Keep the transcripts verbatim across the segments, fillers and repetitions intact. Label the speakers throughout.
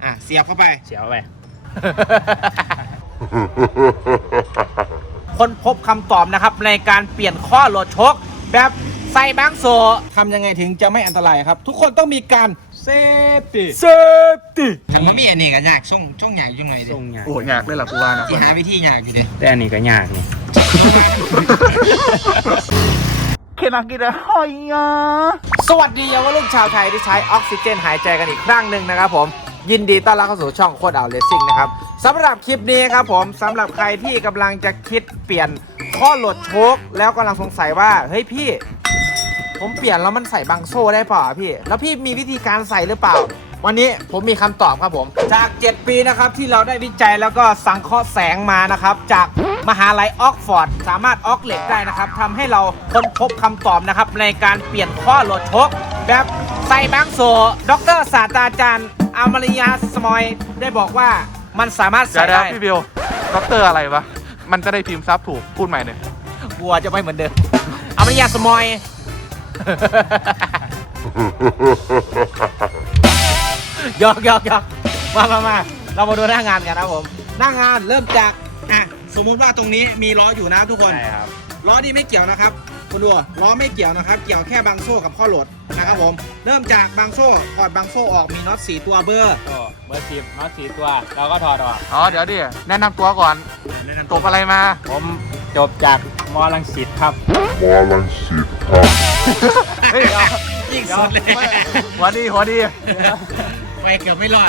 Speaker 1: อ่ะเสียบเข้าไป
Speaker 2: เสียบเข้าไป
Speaker 1: คนพบคำตอบนะครับในการเปลี่ยนข้อโหลดโชคแบบใส่บางโซทำยังไงถึงจะไม่อันตรายครับทุกคนต้องมีการเซฟตี้เซฟตี้ทำมามีอันนี้กันยากช่องช่องยากยังไงดิ
Speaker 2: ส่งยาก
Speaker 3: โอ้ยากเลยล่ะกูว่านะ
Speaker 1: ที่หาวิธียากอยู่ดิ
Speaker 2: แต่อันนี้ก็ยากนี่
Speaker 3: เคนักกินอะไรอ่ะ
Speaker 1: สวัสดีเยาวรุ่นชาวไทยที่ใช้ออกซิเจนหายใจกันอีกครั้งหนึ่งนะครับผมยินดีต้อนรับเข้าสู่ช่องโคตรเอาเลสซิ่งนะครับสำหรับคลิปนี้ครับผมสำหรับใครที่กำลังจะคิดเปลี่ยนข้อโหลดโชคแล้วกำลังสงสัยว่าเฮ้ยพี่ผมเปลี่ยนแล้วมันใส่บังโซ่ได้เปล่าพี่แล้วพี่มีวิธีการใส่หรือเปล่าวันนี้ผมมีคำตอบครับผมจากเจ็ดปีนะครับที่เราได้วิจัยแล้วก็สังเคราะห์แสงมานะครับจากมหาลัยออกฟอร์ดสามารถออกเหล็กได้นะครับทำให้เราค้นพบคำตอบนะครับในการเปลี่ยนข้อโหลดโชคแบบใส่บังโซ่ดรศาสตราจารย์อมริยาสมอยได้บอกว่ามันสามารถ
Speaker 3: เดี๋ย
Speaker 1: ใส่
Speaker 3: วเดี๋ยว
Speaker 1: ได้
Speaker 3: พี่บิวด็อกเตอร์อะไรวะมันจะได้พิมพ์ซับถูกพูดใหม่หน่อย
Speaker 1: วัวจะไม่เหมือนเดิมอมริยาสมอยยอกยอกยอกมามามาเรามาดูหน้างานกันนะครับผมหน้างานเริ่มจากอ่ะสมมุติว่าตรงนี้มีล้ออยู่นะทุกคน
Speaker 2: ใช่ครับ
Speaker 1: ล้อนี่ไม่เกี่ยวนะครับคุณดูล้อไม่เกี่ยวนะครับเกี่ยวแค่บางโซ่กับข้อโหลดนะครับผมเริ่มจากบางโซ่ถอดบางโซ่ออกมีน็อตสี่ตัวเบอร์
Speaker 2: ก็เบอร์สิบน็อตสี่ตัวเราก็ถอดออก
Speaker 3: อ๋อเดี๋ยวดิแนะนำตัวก่อนจบอะไรมา
Speaker 2: ผมจบจากมอลังสิตครับ
Speaker 4: มอลังสิตครับ
Speaker 3: เฮ้ยเอา
Speaker 1: ยิ่งสุดเลย
Speaker 3: หัวดีหัวดี
Speaker 1: ไปเกือบไม่รอด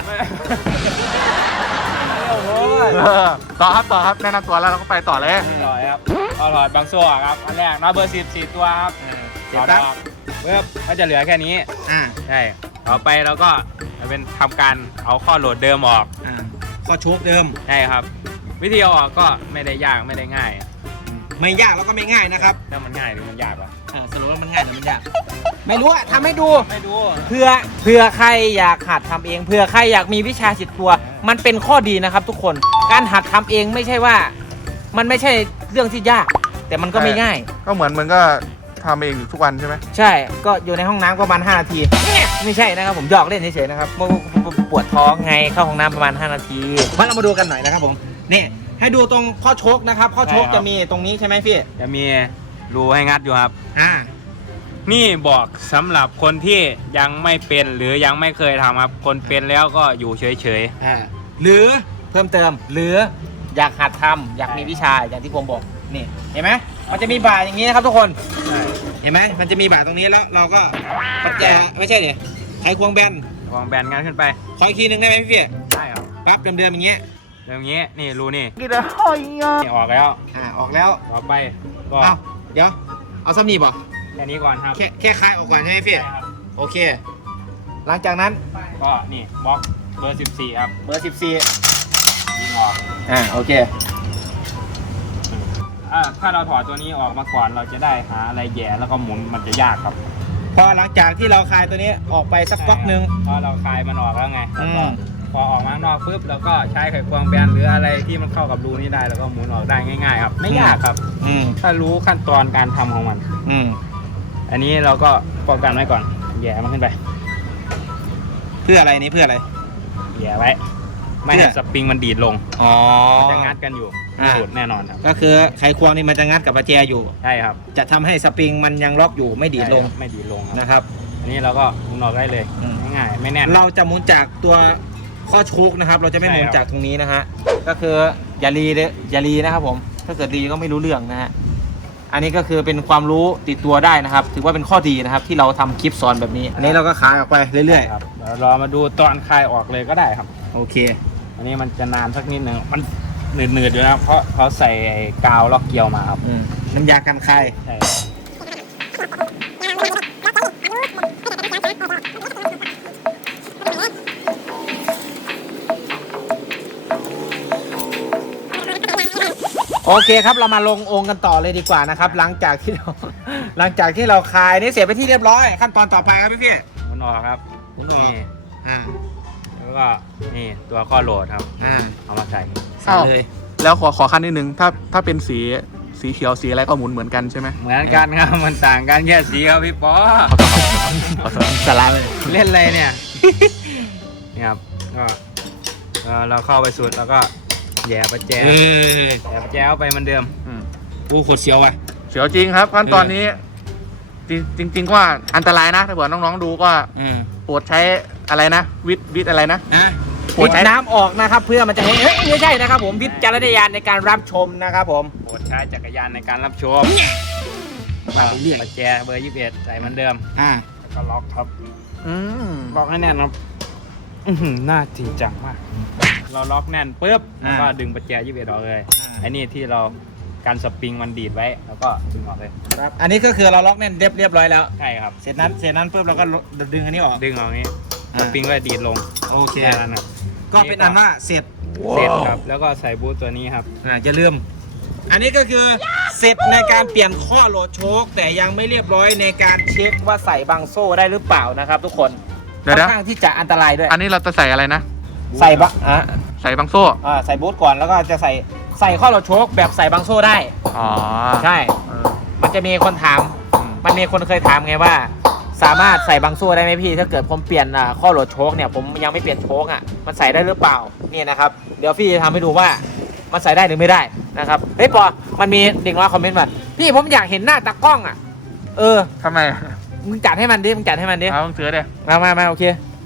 Speaker 3: เออต่อครับต่อครับแนะนำตัวแล้วเราก็ไปต่อเลย
Speaker 2: ถอดครับก็ถอดบางส่วนครับอันแรกน็อตเบอร์สิบสี่ตัวครับถอดออกเพื่อก็จะเหลือแค่นี้
Speaker 1: อ่า
Speaker 2: ใช่ต่อไปเราก็จะเป็นทำการเอาข้อโหลดเดิมออก
Speaker 1: อ่าข้อโชคเดิม
Speaker 2: ใช่ครับ วิธีเอาออกก็ไม่ได้ยากไม่ได้ง่าย
Speaker 1: ไม่ยากแล้วก็ไม่ง่ายนะครับ
Speaker 2: ถ้ามันง่ายหรือมันยากวะ
Speaker 1: อ่าสรุปว่ามันง่ายหรือมันยากไม่รู้อะทำให้ดู
Speaker 2: ไม่ดู
Speaker 1: เพื่อเพื่อใครอยากหัดทำเองเพื่อใครอยากมีวิชาติดตัว มันเป็นข้อดีนะครับทุกคนการหัดทำเองไม่ใช่ว่ามันไม่ใช่เรื่องที่ยาก แต่มันก็ไม่ง่าย
Speaker 3: ก็เหมือนมึงก็ทำเองอยู่ทุกวันใช่ไหม
Speaker 1: ใช่ก็อยู่ในห้องน้ำประมาณห้านาทีไม่ใช่นะครับผมหยอกเล่นเฉยๆนะครับปวดท้องไงเข้าห้องน้ำประมาณห้านาทีมาเรามาดูกันหน่อยนะครับผมนี่ให้ดูตรงข้อโชคนะครับข้อโชคจะมีตรงนี้ใช่ไหมพี่
Speaker 2: จะมีรูให้งัดอยู่ครับ
Speaker 1: อ่า
Speaker 2: นี่บอกสำหรับคนที่ยังไม่เป็นหรือยังไม่เคยทำครับคนเป็นแล้วก็อยู่เฉย
Speaker 1: อ่าหรือเพิ่มเติมหรืออยากหัดทำอยากมีวิชาอย่างที่ผมบอกนี่เห็นไหมมันจะมีบ่าอย่างนี้นะครับทุกคน
Speaker 2: ๆใช่
Speaker 1: เห็นไหมมันจะมีบ่าตรงนี้แล้วเราก็ปัจแจไม่ใช่ดิไขควงแบน
Speaker 2: วางแบนงัดขึ้นไป
Speaker 1: ขออีกทีหนึงได้ไหมพี่เฟีย
Speaker 2: ใช่ครับ
Speaker 1: ปั๊บเดิมๆอย่างเงี้ย
Speaker 2: เรื่องนี้นี่รูนี่
Speaker 3: กินอะไรอ่ะ
Speaker 2: นี่ออกแล้ว
Speaker 1: อ่าออกแล้ว
Speaker 2: ต่อไปก็
Speaker 1: เอาเดี๋ยวเอาซ้ำนี่บ่
Speaker 2: แค่นี้ก่อนครับ
Speaker 1: แค่แค่คลายออกก่อนใช่ไหมพี่
Speaker 2: ใช่ครับ
Speaker 1: โอเค หลังจากนั้น
Speaker 2: ก็นี่บล็อกเบอร์สิบสี่ครับ
Speaker 1: เบอร์สิบสี่
Speaker 2: ยิงออก
Speaker 1: อ่าโอเค
Speaker 2: อ่าถ้าเราถอดตัวนี้ออกมาก่อนเราจะได้หาอะไรแหย่แล้วก็หมุนมันจะยากครับ
Speaker 1: พอหลังจากที่เราคลายตัวนี้ออกไปสักก๊อกหนึง
Speaker 2: พอเราคลายมันออกแล้วไงแล้วก็
Speaker 1: อืม
Speaker 2: พอออกมาข้างนอกปุ๊บเราก็ใช้ไขควงแบนหรืออะไรที่มันเข้ากับรูนี้ได้แล้วก็หมุนออกได้ง่ายๆครับไม่ยากครับ
Speaker 1: อืม
Speaker 2: ถ้ารู้ขั้นตอนการทำของมัน
Speaker 1: อืม
Speaker 2: อันนี้เราก็ป้องกันไว้ก่อนแหย่มันขึ้นไป
Speaker 1: เพื่ออะไรนี่เพื่ออะไร
Speaker 2: แหย่ไว้ ไม่ให้สปริงมันดีดลง
Speaker 1: อ๋อ
Speaker 2: มันจะงัดกันอยู่
Speaker 1: อ่า
Speaker 2: สุดแน่นอนครับ
Speaker 1: ก็คือไขควงนี่มันจะงัดกับประแจอยู่
Speaker 2: ใช่ครับ
Speaker 1: จะทำให้สปริงมันยังล็อกอยู่ไม่ดีดลง
Speaker 2: ใช่ครับไม่ดีดลงครับ
Speaker 1: นะครับ
Speaker 2: อันนี้เราก็หมุนออกได้เลย
Speaker 1: อืม
Speaker 2: ง่ายๆไม่แน่น
Speaker 1: เราจะหมุนจากตัวข้อโชคนะครับ เราจะไม่หมุน
Speaker 2: ใช่ครับ
Speaker 1: จากตรงนี้นะฮะก็คืออย่ารีเลยอย่ารีนะครับผมถ้าเกิดรีก็ไม่รู้เรื่องนะฮะอันนี้ก็คือเป็นความรู้ติดตัวได้นะครับ ถือว่าเป็นข้อดีนะครับ ที่เราทำคลิปสอนแบบนี้ อันนี้เราก็ขายออกไปเรื่อย
Speaker 2: ครับเดี๋ยวเรามาดูตอนคลายออกเลยก็ได้ครับ
Speaker 1: ๆโอเค
Speaker 2: อันนี้มันจะนานสักนิดหนึ่งมันหนืดๆอยู่นะเพราะเขาใส่ไอ้กาวล็อกเกลียวมาครับ
Speaker 1: อืมน้ำยากันคาย
Speaker 2: ใช่
Speaker 1: โอเคครับเรามาลงองค์กันต่อเลยดีกว่านะครับ หลังจากที่เรา หลังจากที่เราคายนี่เสร็จไปที่เรียบร้อยขั้นตอนต่อไปครับพี่พี่
Speaker 2: หมุนออกครับ
Speaker 1: หมุนออก
Speaker 2: นี่
Speaker 1: อ่า
Speaker 2: แล้วก็นี่ตัวข้อโหลดครับ
Speaker 1: อ่า
Speaker 2: เอามาใส่
Speaker 1: ใส่เลย
Speaker 3: แล้วขอขอขั้นนิดนึงถ้าถ้าเป็นสีสีเขียวสีอะไรก็หมุนเหมือนกันใช่ไหม
Speaker 2: เหมือนกันครับ มันต่างกันแค่สีครับพี่ปอ
Speaker 1: สาระเลย
Speaker 2: เล่นอะไรเนี่ย นี่ครับก็เออเราเข้าไปสุดแล้วก็แย่ประแจ
Speaker 1: เออ
Speaker 2: แย่ประแจเข้าไปเหมือนเดิม
Speaker 3: อืม
Speaker 1: อู้โคตรเสียวว่ะ
Speaker 3: เสียวจริงครับขั้นตอนนี้จริงจริงๆว่าอันตรายนะถ้าเผื่อน้องๆดูก็
Speaker 1: อืม
Speaker 3: โปรดใช้อะไรนะ วิทย์วิทย์อะไรนะ
Speaker 1: นะ
Speaker 3: โปรดใช้
Speaker 1: น้ำออกนะครับ เพื่อมันจะให้เฮ้ยไม่ใช่นะครับผมวิจารณญาณในการรับชมนะครับผม
Speaker 2: โปรดใช้จักรยานในการรับชม
Speaker 1: ไปเรื่อย
Speaker 2: ประแจเบอร์ยี่สิบเอ็ดใส่เหมือนเดิม
Speaker 1: อ่า
Speaker 2: แล้วก็ล็อกครับ
Speaker 3: อืม
Speaker 2: ล็อกให้แน่นครับอื้อหือน่าจริงจังมาก เราล็อกแน่นปุ๊บแล้วก็ดึงประแจยี่สิบเอ็ดออกเลยไอ้นี่ที่เราการสปริงมันดีดไว้แล้วก็ดึงออกเลย
Speaker 1: ครับอันนี้ก็คือเราล็อกแน่นเรียบเรียบร้อยแล้ว
Speaker 2: ใช่ครับ
Speaker 1: เสร็จนั้นเสร็จนั้นปุ๊บเราก็ดึงอันนี้ออก
Speaker 2: ดึงออกนี้
Speaker 1: อ่า
Speaker 2: สปริงก็ดีดลง
Speaker 1: โอเค
Speaker 2: แค่นั้นครับ
Speaker 1: ก็เป็นอันว่าเสร็จ
Speaker 2: เสร็จครับแล้วก็ใส่บูทตัวนี้ครับ
Speaker 1: อ่าอย่าลืม อันนี้ก็คือเสร็จในการเปลี่ยนข้อโหลดโชคแต่ยังไม่เรียบร้อยในการเช็คว่าใส่บังโซ่ได้หรือเปล่านะครับ ทุกคน
Speaker 3: เดี๋ยว
Speaker 1: ค่อ
Speaker 3: นะ
Speaker 1: นข้างที่จะอันตรายด้วย
Speaker 3: อันนี้เราจะใส่อะไรนะ
Speaker 1: ใส่บังอ่ะ
Speaker 3: ใส่บังโซ่
Speaker 1: อ่าใส่บูทก่อนแล้วก็จะใส่ใส่ข้อโหลดโชคแบบใส่บังโซ่ได้
Speaker 3: อ๋อ
Speaker 1: ใช่
Speaker 3: เออ
Speaker 1: มันจะมีคนถาม มันมีคนเคยถามไงว่า สามารถใส่บังโซ่ได้ไหมพี่ ถ้าเกิดผมเปลี่ยนอ่าข้อโหลดโชคเนี่ยผมยังไม่เปลี่ยนโชคอ่ะมันใส่ได้หรือเปล่านี่นะครับเดี๋ยวพี่จะทำให้ดูว่ามันใส่ได้หรือไม่ได้นะครับเฮ้ยปอมันมีเด็กน้อยคอมเมนต์มาพี่ผมอยากเห็นหน้าตากล้องอ่ะเออ
Speaker 3: ทำไม
Speaker 1: มึงจัดให้มันดิมึงจัดให้มันดิ
Speaker 3: เอาต้องเสือเดี๋ย
Speaker 1: มามามาโอเค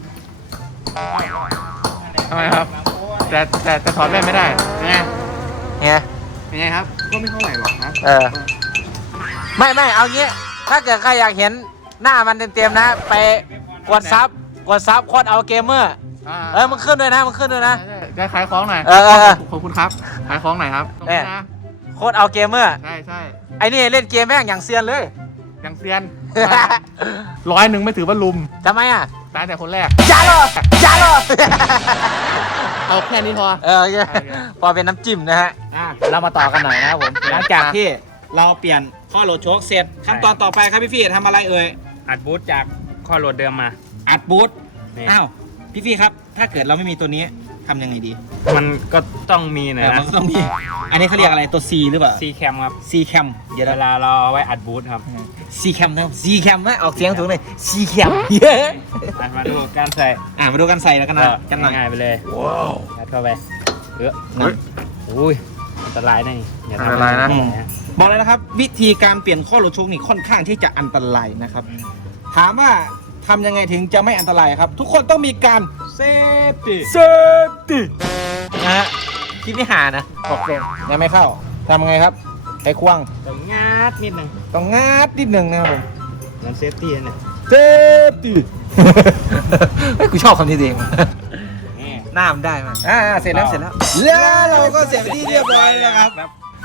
Speaker 3: ทำไมครับ แต่แต่แต่ถอดแว่นไม่ได้ไง
Speaker 1: เนี่ย
Speaker 3: เป็นไงครับ ก็ไม่เท่าไหร่หรอกนะ
Speaker 1: เออไม่ไม่เอางี้ถ้าเกิดใครอยากเห็นหน้ามันเต็มๆนะ ไปกดซับกดซับโคตรเอาเกมเมอร์เออมึงขึ้นด้วยนะมึงขึ้นด้วยนะ
Speaker 3: ได้ขายของหน่อย
Speaker 1: เออเออเออ
Speaker 3: ขอบคุณครับขายของหน่อยครับตรงนี้นะ
Speaker 1: โคตรเอาเกมเมอร์
Speaker 3: ใช่ใช่
Speaker 1: ไอ้นี่เล่นเกมแม่งอย่างเซียนเลย
Speaker 3: ยังเซียน ร้อยหนึ่งไม่ถือว่าลุม
Speaker 1: ทำไมอ่ะ
Speaker 3: ตายแต่คนแรก
Speaker 1: จ้าโลจ้าโล
Speaker 3: เอาแค่นี้พอ
Speaker 1: เออโอเคพอเป็นน้ำจิ้มนะฮะอ่ะเรามาต่อกันหน่อยนะครับผมหลังจากที่เราเปลี่ยนข้อโหลดโชคเสร็จขั้นตอนต่อไปครับพี่ฟี่ทำอะไรเอ่ย
Speaker 2: อัดบูทจากข้อโหลดเดิมมา
Speaker 1: อัดบูท
Speaker 2: นี่
Speaker 1: อ้าวพี่ฟี่ครับ ถ้าเกิดเราไม่มีตัวนี้ทำยังไงดี
Speaker 2: มันก็ต้องมีหน่อย
Speaker 1: เออ
Speaker 2: นะ
Speaker 1: มันก็ต้องมีอันนี้เขาเรียกอะไรตัว C หรือเปล่า
Speaker 2: ซีแคมครับ
Speaker 1: C cam เดี๋ยว
Speaker 2: เว
Speaker 1: นะ
Speaker 2: ลาเราเอาไว้อัดบูทครับ
Speaker 1: C cam นะ C cam นะออกเสียงถูกเลย C cam เยอะ
Speaker 2: อ่ะมาดูการใส่
Speaker 1: อ่ะมาดูกันใส่แล้วกันนะกันหน่อย
Speaker 2: ง่ายๆไปเลย
Speaker 3: ว้าว
Speaker 2: ยัดเข้าไปเออ
Speaker 3: เฮ้ย
Speaker 2: อุ้ยอันตรายนะนี่อย่าทำ
Speaker 3: อันตรายนะ
Speaker 2: อืม
Speaker 1: บอกเลยนะครับ วิธีการเปลี่ยนข้อโหลดโชคนี่ค่อนข้างที่จะอันตรายนะครับ ถามว่าทำยังไงถึงจะไม่อันตรายครับ ทุกคนต้องมีการเซฟตี้เซฟตี้นะฮะคิดไม่หานะบอกตรงยังไม่เข้าทำไงครับใช้ควง
Speaker 2: ต้องงัดนิดนึง
Speaker 1: ต้องงัดนิดหนึ่งนะครับผม
Speaker 2: เหมือนเซฟตี้เนี่ย
Speaker 1: เซฟตี้ เฮ้ยกูชอบคำนี้เอง
Speaker 2: นี่
Speaker 1: หน้ามันได้มากอ่าเสร็จแล้วเสร็จแล้วแล้วเราก็เสร็จที่เรียบร้อยแล้วครับ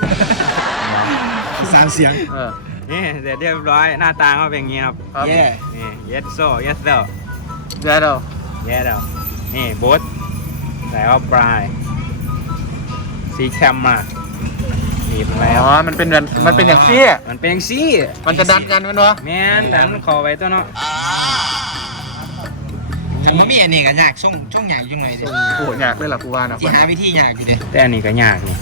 Speaker 1: สามเสียง
Speaker 3: เออ
Speaker 2: นี่เสร็จเรียบร้อยหน้าตาก็เป็นอย่างงี้ครับ
Speaker 3: ครับ
Speaker 1: เย่
Speaker 2: นี่ yes so yes so
Speaker 3: เดี๋ยวเดี๋ยว
Speaker 2: yes so นี่บูทใส่เข้าปลายซีแคมมาหนีบมาแล้ว
Speaker 3: อ๋อ มันเป็นแบบมันเป็นอย่างซี่
Speaker 2: มันเป็นอย่างซี่
Speaker 3: มันจะดันกันมันวะ
Speaker 2: แม่นดันคอไว้ตัวเนาะ
Speaker 1: ทำมามีอันนี้กันยากช่วงช่วงอย่างจังเลยดิ
Speaker 3: โอ้อยากได้หรอกูว่านะ
Speaker 1: ที่หาวิธียากอยู่ดิ
Speaker 2: แต่อันนี้ก็ยากนี่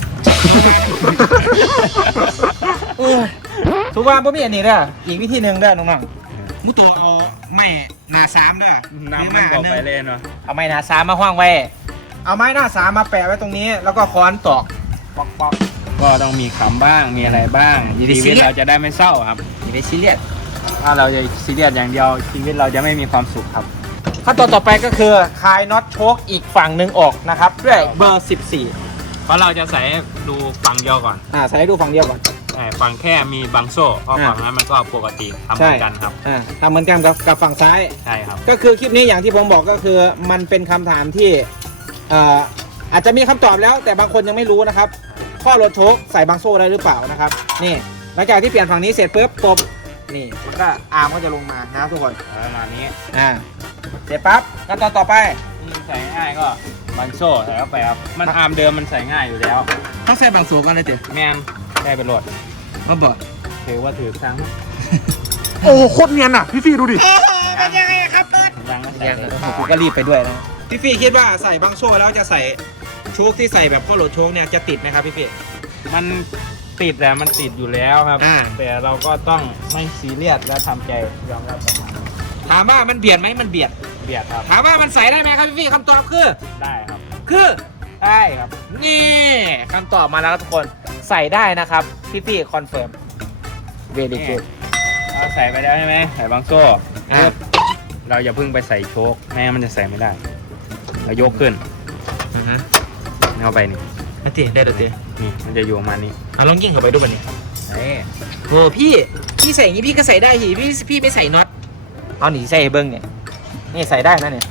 Speaker 1: ทุกวันพ่มีอันนี้เด้ออีกวิธีหนึ่งเด้อน้องๆมุตัวเอาไม้หนาสามเด้อ
Speaker 2: น้ำมันบอกไปเลยเนาะ
Speaker 1: เอาไม้หนาสามมาห้างไว้ เอาไม้หน้าสามมาแปะไว้ตรงนี้ แล้วก็ค้อนตอกปอกปอก
Speaker 2: ก็ต้องมีขำบ้างมีอะไรบ้าง
Speaker 1: อย่าไป
Speaker 2: ชี
Speaker 1: ซี
Speaker 2: วิต
Speaker 1: เรียส
Speaker 2: เราจะได้ไม่เศร้าครับ
Speaker 1: อย่าไปซีเรียส
Speaker 2: ถ้าเราจะซีเรียสอย่างเดียวชีวิตเราจะไม่มีความสุขครับ
Speaker 1: ขั้นตอนต่อไปก็คือคลายน็อตโชคอีกฝั่งหนึ่งออกนะครับด้วยเบอร์สิบสี่
Speaker 2: เพราะเราจะใส่ให้ดูฝั่งเดียวก่อน
Speaker 1: อ่าใส่ให้ดูฝั่งเดียวก่อน
Speaker 2: ใช่ฝั่งแค่มีบางโซ่เพราะ
Speaker 1: อ่า
Speaker 2: ฝั่งนั้นมันก็ปกติทำเหมือนกันครับ
Speaker 1: อ่าทำเหมือนกันกับกับฝั่งซ้าย
Speaker 2: ใช่ครับ
Speaker 1: ก็คือคลิปนี้อย่างที่ผมบอกก็คือมันเป็นคำถามที่เอ่ออาจจะมีคำตอบแล้วแต่บางคนยังไม่รู้นะครับข้อรถโชคใส่บางโซ่ได้หรือเปล่านะครับนี่หลังจากที่เปลี่ยนฝั่งนี้เสร็จปุ๊บตบนี่แล้วก็อาร์มก็จะลงมานะทุกคน
Speaker 2: ประมาณนี้
Speaker 1: อ่าเสร็จปั๊บขั้นตอนต่อไป
Speaker 2: ใส่ง่ายก็บางโซ่ใส่เข้าไปครับมันอาร์มเดิมมันใส่ง่ายอยู่แล้ว
Speaker 1: ต้องใส่บางโซ่กันเลยเจ๊
Speaker 2: แมนได้ไปโหลด
Speaker 1: มาบอก
Speaker 2: ถือว่าถือครั้ง
Speaker 3: โอ้โหโคตรเนียนอ่ะ พี่ฟี่ดูดิ
Speaker 1: เป็นยังไงครับเปิด
Speaker 2: ยังก็ใส่เลย
Speaker 1: ผมก็รีบไปด้วยนะพี่ฟี่คิดว่าใส่บางโซ่แล้วจะใส่โชคที่ใส่แบบข้อรถโชคเนี่ยจะติดไหมครับพี่ฟี่
Speaker 2: มันติดแหละมันติดอยู่แล้วครับ
Speaker 1: อ่า
Speaker 2: แต่เราก็ต้องไม่ซีเรียสและทำใจยอมรับกับมัน
Speaker 1: ถามว่ามันเบียดไหมมันเบียด
Speaker 2: เบียดครับ
Speaker 1: ถามว่ามันใส่ได้ไหมครับพี่ฟี่คำตอบคือ
Speaker 2: ได้ครับ
Speaker 1: คือ
Speaker 2: ใช่ครับ
Speaker 1: นี่คำตอบมาแล้วครับทุกคนใส่ได้นะครับพี่พี่คอนเฟิร์มเวดีกูด
Speaker 2: เราใส่ไปแล้วใช่ไหมใส่บางโซ่
Speaker 1: อ่ะ
Speaker 2: ปึ๊บเราอย่าเพิ่งไปใส่โชคแม่งั้นมันจะใส่ไม่ได้เรายกขึ้น
Speaker 1: อือฮะ
Speaker 2: เข้าไปนี่
Speaker 1: นาทีได้เดี๋ยวตี
Speaker 2: นี่มันจะอยู่ประมาณนี้
Speaker 1: เอาลองยิงเข้าไปดูบันนี้
Speaker 2: เอ้ย
Speaker 1: โอ้พี่พี่ใส่อย่างนี้พี่ก็ใส่ได้สิพี่พี่ไม่ใส่น็อตเอาหนีใส่เบิ้งเนี่ยนี่ใส่ได้นะเนี่ย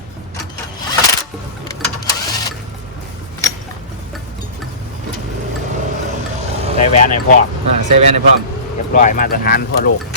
Speaker 2: ใส่แหวนไหนอยพ่อ
Speaker 1: อ่าใส่แว่นให้พร้อม
Speaker 2: เรียบร้อยมาตรฐานทั่วโลก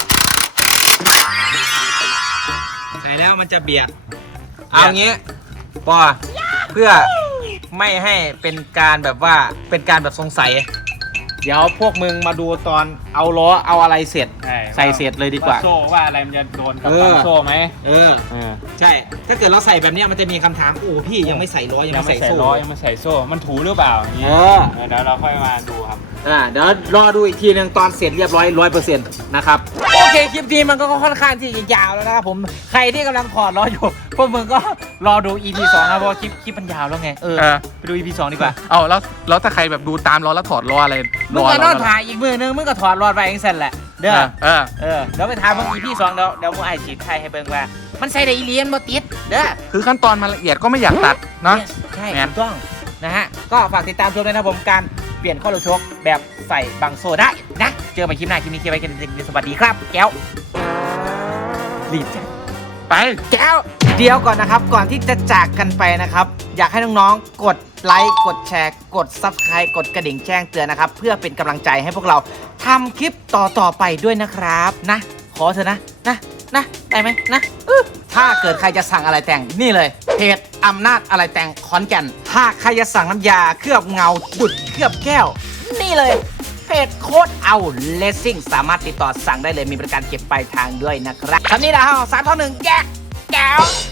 Speaker 1: ใส่แล้วมันจะเบียดเอางี้ปอเพื่อไม่ให้เป็นการแบบว่าเป็นการแบบสงสัยเดี๋ยวพวกมึงมาดูตอนเอาล้อเอาอะไรเสร็จ
Speaker 2: ใช่
Speaker 1: ใส่เสร็จเลยดีกว่า
Speaker 2: โซ่ว่าอะไรมันจะโดนกับ
Speaker 1: เออ
Speaker 2: บางโซ่ไหม
Speaker 1: เออ
Speaker 2: เออ
Speaker 1: ใช่ ถ้าเกิดเราใส่แบบเนี้ยมันจะมีคำถามโอ้พี่ยังไม่ใส่ล้อยัง
Speaker 2: ยัง
Speaker 1: ไม่
Speaker 2: ไม่
Speaker 1: ใส่
Speaker 2: ใส่
Speaker 1: โซ่
Speaker 2: ล้อยังไม่ใส่โซ่มันถูหรือเปล่าอย่างนี้
Speaker 1: เออ
Speaker 2: เออเดี๋ยวเราค่อยมาดูครับ
Speaker 1: อ่าเดี๋ยวรอดูอีกทีหนึ่งตอนเสร็จเรียบร้อยร้อยเปอร์เซ็นต์นะครับโอเคคลิปนี้มันก็ค่อนข้างที่จะยาวแล้วนะครับผมใครที่กำลังถอดล้ออยู่พวกมึงก็รอดู อี พี สองนะเพราะว่าคลิปคลิปมันยาวแล้วไงเออ
Speaker 3: เออ
Speaker 1: ไปดู อี พี สองดีกว่า
Speaker 3: เอาแล้วแล้วถ้าใครแบบดูตามล้อแล้วถอดล้ออะไร
Speaker 1: มึงก็นอนถ่ายอีกมือนึงมึงก็ถอดรอดไปเองเสร็จแหละเด้อ
Speaker 3: เออ
Speaker 1: เออเดี๋ยวไปถามมึง อี พี สองเดี๋ยวเดี๋ยวมึงไอ้ฉีดไทยให้เบิ่งว่ามันใส่ได้อีเลียนบ่ติดเด้อ
Speaker 3: คือขั้นตอนมันละเอียดก็ไม่อยากตัดเนาะ
Speaker 1: ใช่
Speaker 3: แมน
Speaker 1: ถูกต้องนะฮะก็ฝากติดตามชมด้วยนะครับผมการเปลี่ยนข้อลูกชกแบบใส่บังโซได้นะเจอกันใหม่คลิปหน้าคลิปนี้คลิปไว้กันจริงๆสวัสดีครับแก้วรีบจ้ะ
Speaker 3: ไป
Speaker 1: แก้วเดี๋ยวก่อนนะครับก่อนที่จะจากกันไปนะครับอยากให้น้องๆกดไลค์กดแชร์กด ซับสไครบ์ กดกระดิ่งแจ้งเตือนนะครับเพื่อเป็นกำลังใจให้พวกเราทำคลิปต่อๆไปด้วยนะครับนะขอเถอะนะนะนะได้ไหมนะอื้อถ้าเกิดใครจะสั่งอะไรแต่งนี่เลยเพจอำนาจอะไรแต่งขอนแก่นถ้าใครจะสั่งน้ำยาเคลือบเงาดุดเคลือบแก้ว นี่เลยเพจโค้ดเอาเลสซิ่งสามารถติดต่อสั่งได้เลยมีบริการเก็บปลายทางด้วยนะครับคำนี้นะฮะสามท่อหนึ่งแก้แก้ว